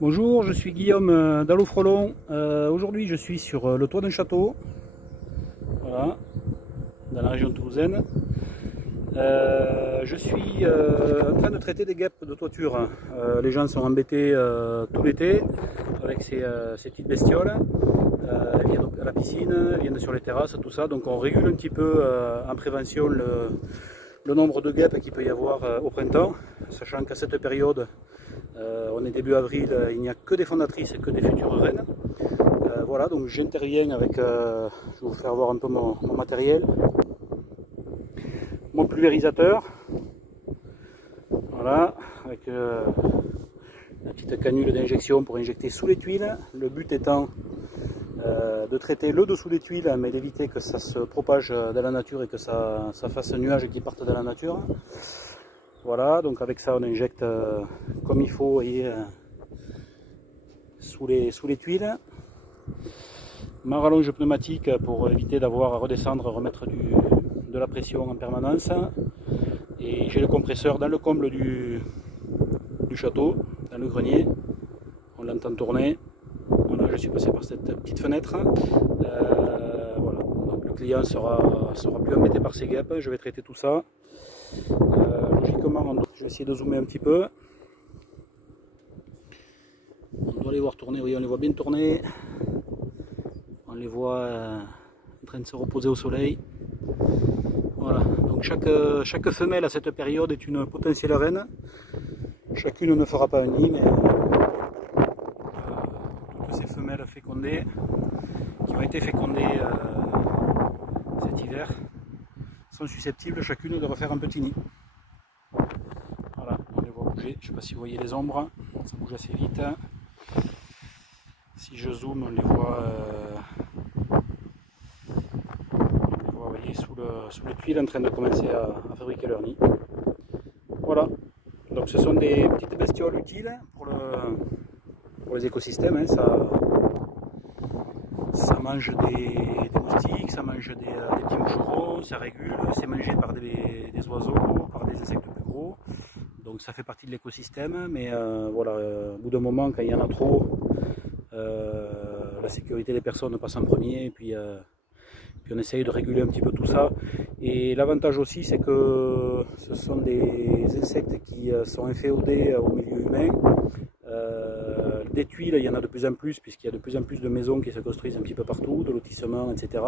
Bonjour, je suis Guillaume d'Allofrelon. Aujourd'hui je suis sur le toit d'un château, voilà, dans la région toulousaine. Je suis en train de traiter des guêpes de toiture. Les gens sont embêtés tout l'été avec ces petites bestioles. Elles viennent à la piscine, elles viennent sur les terrasses, tout ça. Donc on régule un petit peu en prévention le nombre de guêpes qu'il peut y avoir au printemps, sachant qu'à cette période, on est début avril, il n'y a que des fondatrices et que des futures reines. Voilà, donc j'interviens avec, je vais vous faire voir un peu mon matériel, mon pulvérisateur, voilà, avec la petite canule d'injection pour injecter sous les tuiles. Le but étant de traiter le dessous des tuiles, mais d'éviter que ça se propage dans la nature et que ça fasse un nuage qui parte dans la nature. Voilà, donc avec ça on injecte comme il faut, vous voyez, sous les tuiles. Ma rallonge pneumatique pour éviter d'avoir à redescendre, remettre de la pression en permanence. Et j'ai le compresseur dans le comble du château, dans le grenier. On l'entend tourner. Voilà, je suis passé par cette petite fenêtre. Voilà, donc le client sera plus embêté par ces guêpes. Je vais traiter tout ça. Logiquement, je vais essayer de zoomer un petit peu. On doit les voir tourner, oui, on les voit bien tourner. On les voit en train de se reposer au soleil. Voilà, donc chaque femelle à cette période est une potentielle reine. Chacune ne fera pas un nid, mais toutes ces femelles fécondées, qui ont été fécondées cet hiver, sont susceptibles chacune de refaire un petit nid. Voilà, on les voit bouger, je ne sais pas si vous voyez les ombres, ça bouge assez vite. Si je zoome, on les voit, vous voyez, sous les tuiles en train de commencer à fabriquer leur nid. Voilà, donc ce sont des petites bestioles utiles pour les écosystèmes, hein. Ça mange des moustiques, ça mange des petits moucherons, ça régule, c'est mangé par des oiseaux, par des insectes plus gros. Donc ça fait partie de l'écosystème, mais voilà, au bout d'un moment, quand il y en a trop, la sécurité des personnes passe en premier, et puis on essaye de réguler un petit peu tout ça. Et l'avantage aussi, c'est que ce sont des insectes qui sont inféodés au milieu humain. Des tuiles, il y en a de plus en plus, puisqu'il y a de plus en plus de maisons qui se construisent un petit peu partout, de lotissements, etc.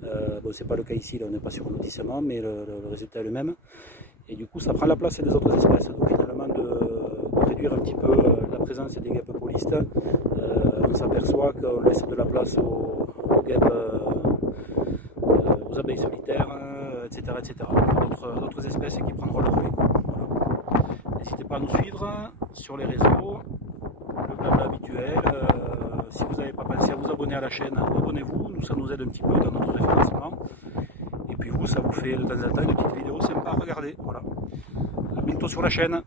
Bon, c'est pas le cas ici, là, on n'est pas sur un lotissement, mais le résultat est le même. Et du coup, ça prend la place des autres espèces. Donc finalement, de réduire un petit peu la présence des guêpes polistes, on s'aperçoit qu'on laisse de la place aux guêpes, aux abeilles solitaires, etc. D'autres espèces qui prendront le relais. Voilà. N'hésitez pas à nous suivre sur les réseaux, le blabla habituel. Si vous n'avez pas pensé à vous abonner à la chaîne, abonnez-vous, nous ça nous aide un petit peu dans notre référencement. Et puis vous, ça vous fait de temps en temps une petite vidéo sympa à regarder. Voilà. À bientôt sur la chaîne.